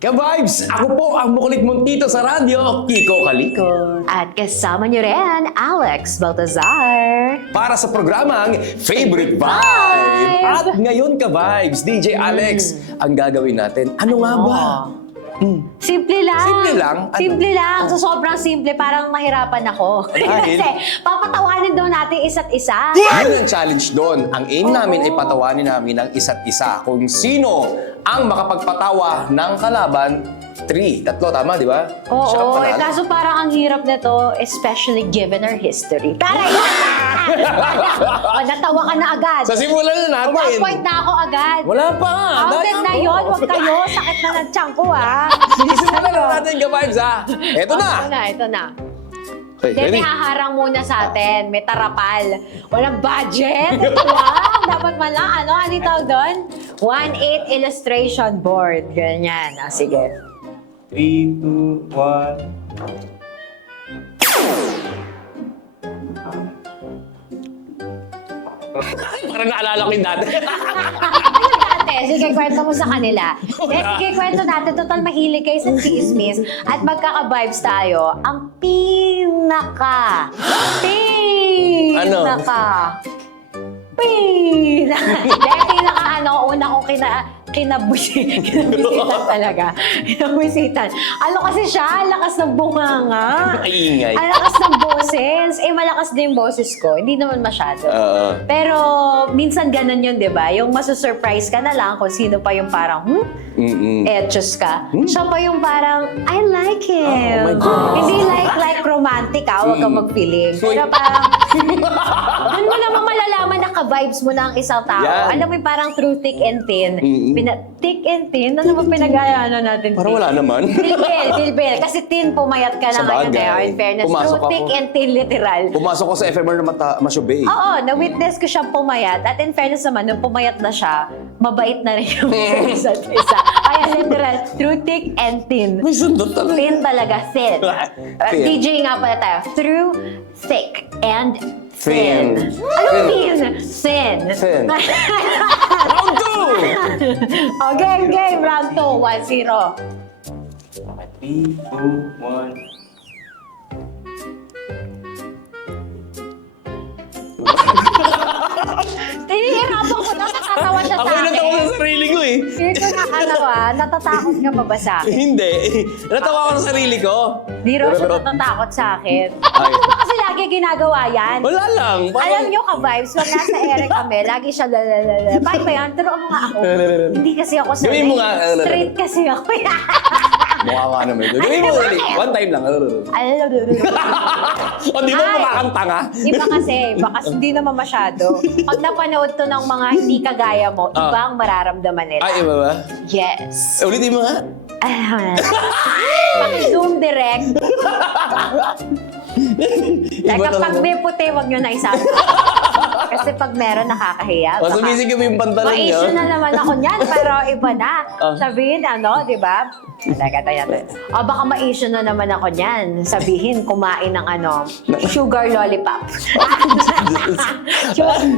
Ka-vibes! Ako po ang makulit mong tito sa radyo, Kiko Kalikot. At kasama niyo rin, Alex Baltazar. Para sa programang Favorite Vibe! At ngayon ka-vibes, DJ Alex, ang gagawin natin, ano nga ba? Simple lang. Simple lang? Ano? Simple lang. So, sobrang simple. Parang mahirapan ako. Dahil? Kasi, papatawanin daw natin isa't isa. Yun ang challenge doon. Ang aim namin ay patawanin namin ang isa't isa. Kung sino ang makapagpatawa ng kalaban, 3. Tatlo, tama, di ba? Siya ang Oo, panalo. kaso parang ang hirap nito, especially given our history. Taray! O, natawa ka na agad. Sa simulan na natin. 1 point na ako agad. Wala pa. Counted na yun. Huwag kayo. Sakit na ng tiyan ko, ha? Simulan na natin ka-vibes, ha? Eto na. Ito na. Okay, Hindi, may haharang muna sa atin. May tarapal. Walang budget. Wow! Dapat man lang, ano yung tawag doon? 1/8 illustration board. Ganyan. Sige. 3, 2, 1. Parang naalala ko yung dati. Ano dati? Sige, kwento mo sa kanila. Sige, kwento natin. Total mahilig kayo sa chismis. At magkaka-vibes tayo. Ang pinaka. Una kong kinabisitan talaga. Kinabisitan. Ano kasi siya? Lakas ng bunganga. Maingay. Ang lakas ng boses. Malakas din yung boses ko. Hindi naman masyado. Pero minsan ganun yun, di ba? Yung masusurprise ka na lang kung sino pa yung parang, etchos ka. Siya pa yung parang, I like him. Oh my God. Hindi like romantic, huwag kang mag-feeling. Pero parang, doon mo naman malalaman na ka-vibes mo na ang isang tao. Yan. Alam mo yung parang through thick and thin. Thick and thin? Ano ba pinag-ayano natin? Parang wala naman. Tilbil. Kasi thin, pumayat ka na Sa ngayon. bagay. In fairness, Pumasok through thick ako. and thin, literal. Pumasok ko sa FMR na masyobey. Oo, na-witness ko siyang pumayat. At in fairness naman, nung pumayat na siya, mabait na rin yung isa't isa. Kaya literal, through thick and thin. May sundot talaga. Thin talaga, thin. Thin. DJ nga pala tayo. Through, thick, and Thin. thin. Anong thin? Thin. Thin. Round 2! O, game. Round 2, 1-0. 3, 2, 1. Tinihirapan ko na, natatawa siya sa Ako yung natawa akin. sa sarili ko eh. Hindi ko nakalawa, natatakot ka ba sa akin? Hindi. Natawa ko sa sarili ko. Di raw siya natatakot sa akin. Ay. Ano ba kasi lagi ginagawa yan? Wala lang. Alam nyo ka-vibes, pag nasa ere kami, lagi siya lalalala. Bakit ba yan? Turuan mo nga ako. Hindi kasi ako sanay. Gawin mo nga. Straight kasi ako. Mukha ka naman. Gawin mo ulit. One time lang. O, di mo Ay. makakanta nga? Iba kasi hindi naman masyado. Pag napanood to ng mga hindi kagaya mo, iba ang mararamdaman nila. Ay, iba ba? Yes. Ulitin mo nga. Paki-zoom direct. Iba Teka, talaga. pag may puti, wag nyo na isabi. Kasi pag meron, nakakahiya. O, sumisig mo yung pantalon niyo. Ma-issue na naman ako niyan, pero iba na. Oh. Sabihin, di ba? Teka, tayo. O, baka ma-issue na naman ako niyan. Sabihin, kumain ng sugar lollipop.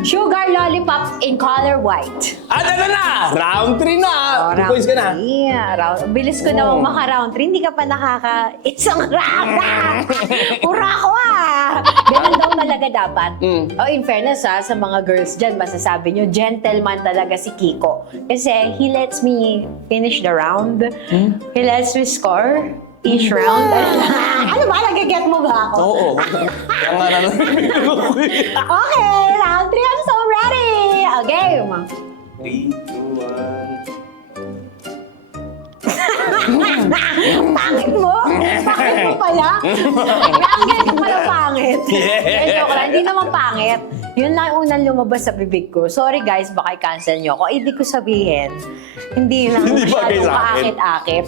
Sugar lollipop in color white. At ano na? Round 3 na. 2 points ka na. Yeah, bilis ko namang maka-round 3. Hindi ka pa isang round na! Pura ko Ganun daw talaga dapat. In fairness sa mga girls dyan, masasabi nyo, gentleman talaga si Kiko. Kasi he lets me finish the round. He lets me score each round. Ano ba? Nag-get mo ba ako? Oo. Kaya nga naman. Okay, round 3. I'm so ready! Game! 3, 2, 1. Pangit mo? Pangit mo pala? Ang ganit pala pangit. Joke lang, hindi naman pangit. Yun lang yung unang lumabas sa bibig ko. Sorry guys, baka i-cancel nyo ako. Ibig ko sabihin, hindi lang Hindi bagay masyadong sa akin. kaakit-akit.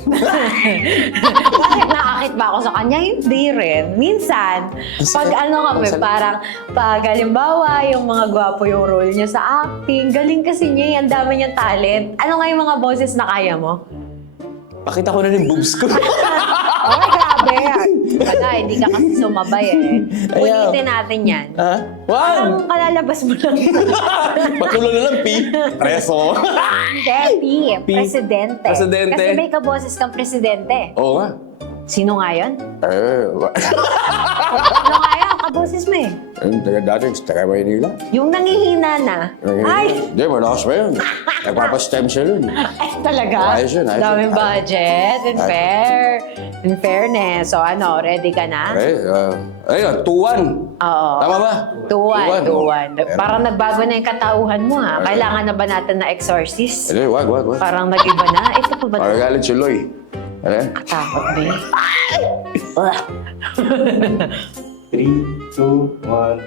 Bakit naakit ba ako sa kanya? Hindi rin. Minsan, pag kami, parang pag halimbawa, yung mga gwapo yung role niya sa acting, galing kasi niya, ang dami niyang talent. Ano nga yung mga boses na kaya mo? Pakita ko na yung boobs ko. Ay, grabe. Wala, hindi ka kasi sumabay eh. Ayaw. Ulitin natin yan. Ha? Wag! Ang kalalabas mo lang. Patuloy na lang, P. Preso. Hindi, P. Presidente. Presidente. Kasi may kaboses kang presidente. Oo nga. Sino nga yun? Ano Ano nga yun? Kaboses mo eh. Dati, taga Maynila. Yung nangihina na. Ay! Hindi, malakas pa yun. Nagpapa-stem cell yun. Ay, talaga? Ayos yun, ayos yun. Daming budget. In fairness. So ano, ready ka na? Okay, ayun, 2-1. Oo. Tama ba? 2-1. 2-1. Parang nagbago na yung katauhan mo ha. Kailangan na ba natin na exorcist? Hindi, wag. Parang nag-iba na. Ito pa ba? Magagalit si Loy. Ano? Takot ba eh? 3, 2, 1.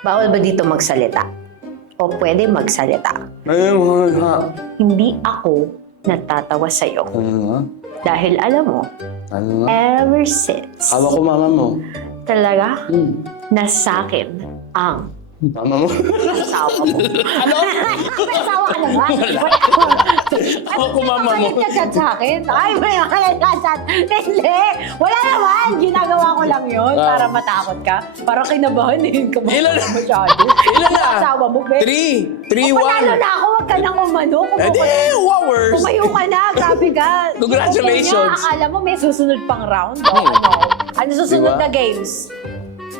Bawal ba dito magsalita? O pwede magsalita? Ayun, ha? Hindi ako natatawa sa'yo. Ano? Dahil alam mo, Ano? ever since, Hawak ko mama mo. talaga, Hmm. nasakin ang Mama mo? asawa mo. Ano? May asawa ka na ba? Hawak ko mama mo. May chat sa akin? Ay, may chat. Hindi. Wala naman. Ginagawa ko lang yun para matakot ka. Para kinabahan eh. Ilan? Masyado. Ilan na? Asawa mo, be. 3, Panalo 3-1. na ako. Huwag ka nang umano. Edi, hours. Kumayo ka na. Grabe ka. Congratulations. Kung akala mo may susunod pang round. O, ano? Ano susunod Diba? na games?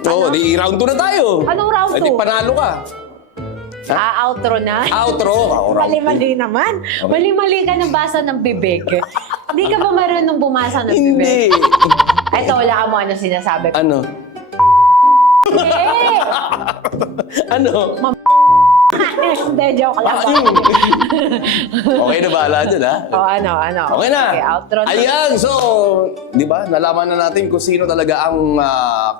Oo, di round 2 na tayo. Anong round Edi, 2? panalo ka. Outro na. Outro. Mali-mali naman. Mali-mali ka ng basa ng bibig. Hindi ka ba marunong bumasa ng Hindi. bibig? Ito, wala ka mo ano sinasabi ko. Ano? Eh! Ano? Hindi, joke lang. Okay na bahala dun, ha? O, ano? Okay na. Okay, outro na. Ayan, so, di ba, nalaman na natin kung sino talaga ang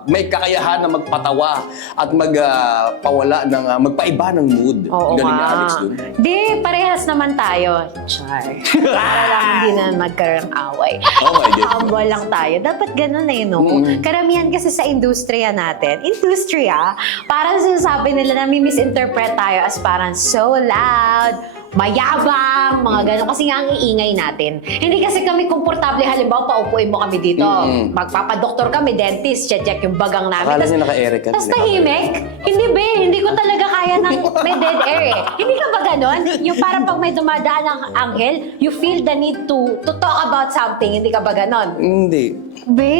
may kakayahan na magpatawa at magpawala ng, magpaiba ng mood. Oo Galing ni nga. Alex dun. Di, parehas naman tayo. Char. Para lang hindi na magkaroon ng away. Oh my God. Humble lang tayo. Dapat ganun eh, no? Karamihan kasi sa industriya natin. Industriya, parang sinasabi nila na may misinterpret tayo as parang so loud, mayabang, mga gano'n. Kasi nga ang iingay natin. Hindi kasi kami komportable. Halimbawa, paupuin mo kami dito. Magpapadoktor kami, dentist, check yung bagang namin. Akala niya naka-Eric ka. Tapos tahimik? Hindi be, hindi ko talaga kaya ng may dead air eh. Hindi ka ba ganon? Yung parang pag may dumadaan ng anghel, you feel the need to talk about something. Hindi ka ba ganon? Hindi. Be!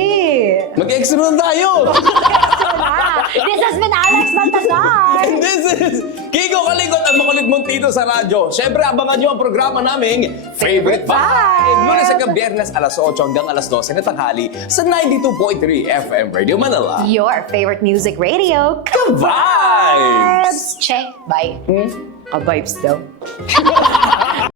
Mag-extra na tayo! Extra na! This has been Alex Baltazar! And this is Kiko Kalikot, ang makulit mong tito sa radyo. Siyempre, abangan nyo ang programa naming Favorite Vibe! Lunes hanggang Biyernes, alas 8 hanggang alas 12 na tanghali sa 92.3 FM Radio Manila. Your favorite music radio. Vibes! Che! Bye. Ka-vibes daw.